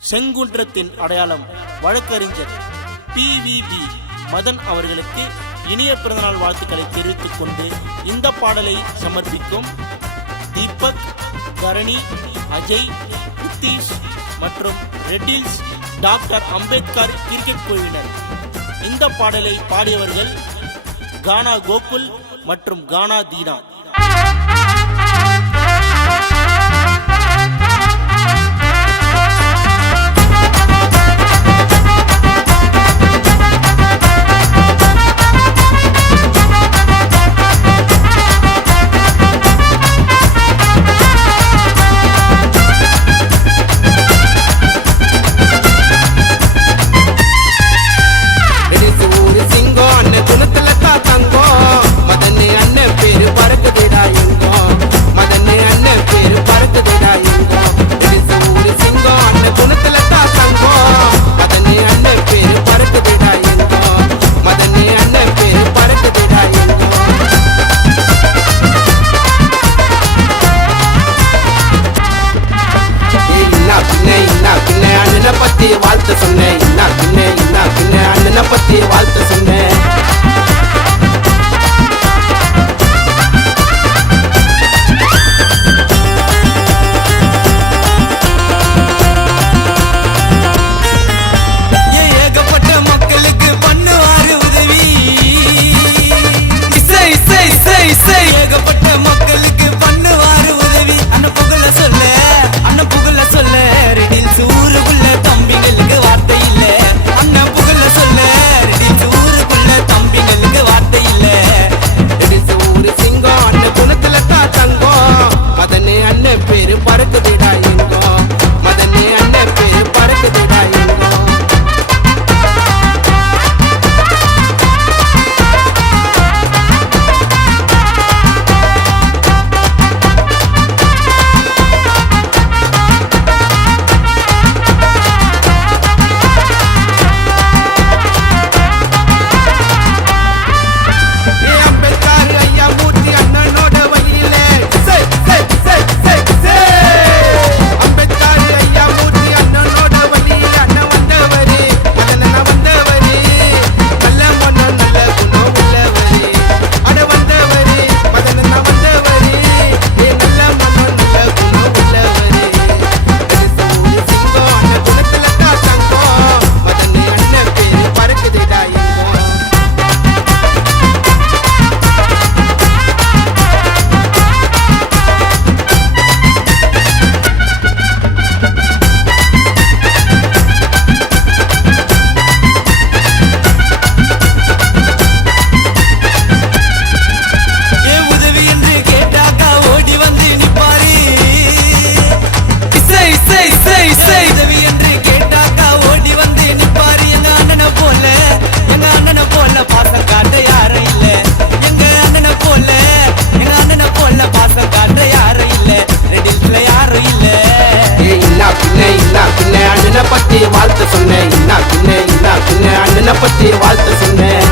செங்குன்றத்தின் அடையாளம் வழக்கறிஞர் PVB மதன் அவர்களுக்கு இனிய பிறந்தநாள் வாழ்த்துக்களை தெரிவித்துக் கொண்டு இந்த பாடலை சமர்ப்பிக்கும் தீபக், கரணி, அஜய், நித்தீஷ் மற்றும் ரெட்டில்ஸ் டாக்டர் அம்பேத்கர் கிரிக்கெட் குழுவினர். இந்த பாடலை பாடியவர்கள் கானா கோகுல் மற்றும் கானா தீனா. வாழ்த்து சொன்னேன் அண்ணனை பத்தி வாழ்த்து சொன்னேன். ஏகப்பட்ட மக்களுக்கு பண்ணுவாரு உதவி, ஏகப்பட்ட மக்களுக்கு பண்ணுவாரு உதவி. அண்ணன் புகழ சொல்ல ரெடில்ஸ் ஊருக்குள்ள தம்பிங்களுக்கு வார்த்தை இல்ல. அண்ணன் புகழ சொல்ல ரெடில்ஸ் ஊருக்குள்ள தம்பிங்களுக்கு வார்த்தை இல்ல. ரெடில்ஸ் ஊரு சிங்கம் அண்ணன் குணத்துல தான் தங்கம். மதனே அண்ணன் பேரு பறக்குதுடா எங்கும், மதனே அண்ணன் பேரு பறக்குதுடா எங்கும். அண்ணனை பத்தி வாழ்த்து சொன்னேன், அண்ணனை பத்தி வாழ்த்து சொன்னேன்.